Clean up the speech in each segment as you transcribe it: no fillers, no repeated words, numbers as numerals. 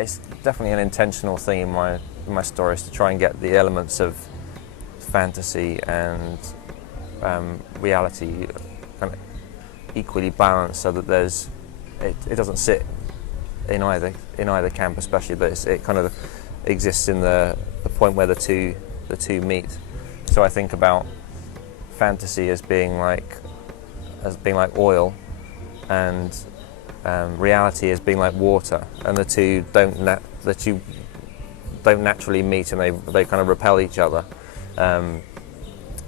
it's definitely an intentional thing in my stories to try and get the elements of fantasy and reality kind of equally balanced, so that it doesn't sit in either camp, especially that it kind of exists in the point where the two meet. So I think about fantasy as being like oil, and reality as being like water, and the two don't naturally meet, and they kind of repel each other.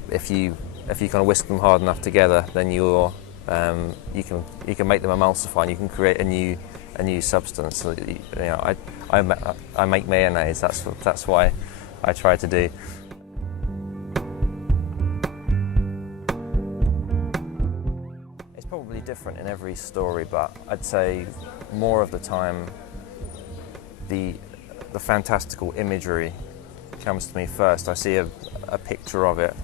If you kind of whisk them hard enough together, then you can make them emulsify, and you can create a new substance. So, I make mayonnaise. That's why I try to do. It's probably different in every story, but I'd say more of the time the fantastical imagery comes to me first. I see a picture of it,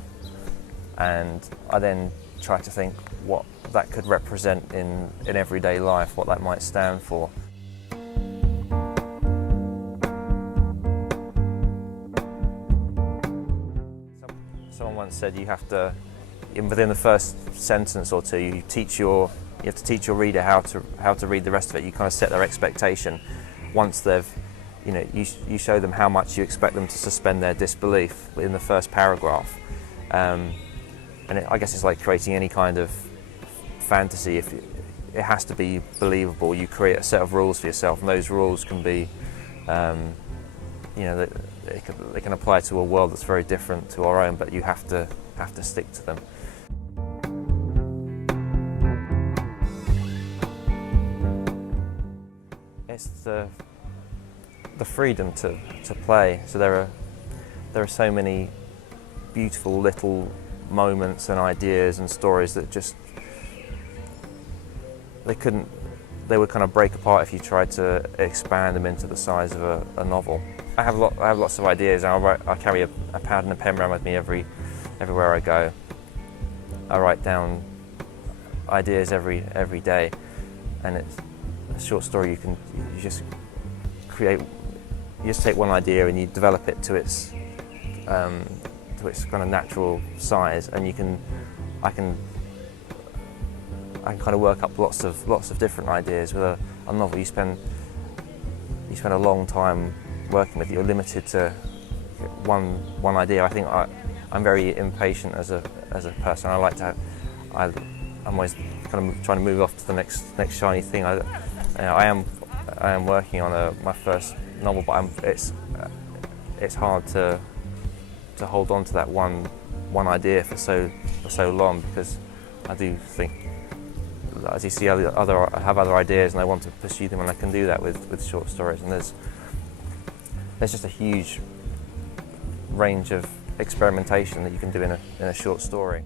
and I then try to think what that could represent in everyday life, what that might stand for. Someone once said you have to, within the first sentence or two, you have to teach your reader how to read the rest of it. You kind of set their expectation. Once they've, you show them how much you expect them to suspend their disbelief in the first paragraph. And I guess it's like creating any kind of fantasy. If it has to be believable, you create a set of rules for yourself, and those rules can be, they can apply to a world that's very different to our own, but you have to stick to them. It's the freedom to play. So there are so many beautiful little moments and ideas and stories that just they would kind of break apart if you tried to expand them into the size of a novel. I have lots of ideas, and I carry a pad and a pen around with me everywhere I go. I write down ideas every day, and it's a short story. You just take one idea and you develop it to its kind of natural size, and I can kind of work up lots of different ideas. With a novel, you spend a long time working with it. You're limited to one idea. I think I'm very impatient as a person. I'm always kind of trying to move off to the next shiny thing. I am working on my first novel, but it's hard to hold on to that one idea for so long, because I do think, as you see, I have other ideas and I want to pursue them, and I can do that with short stories. And there's just a huge range of experimentation that you can do in a short story.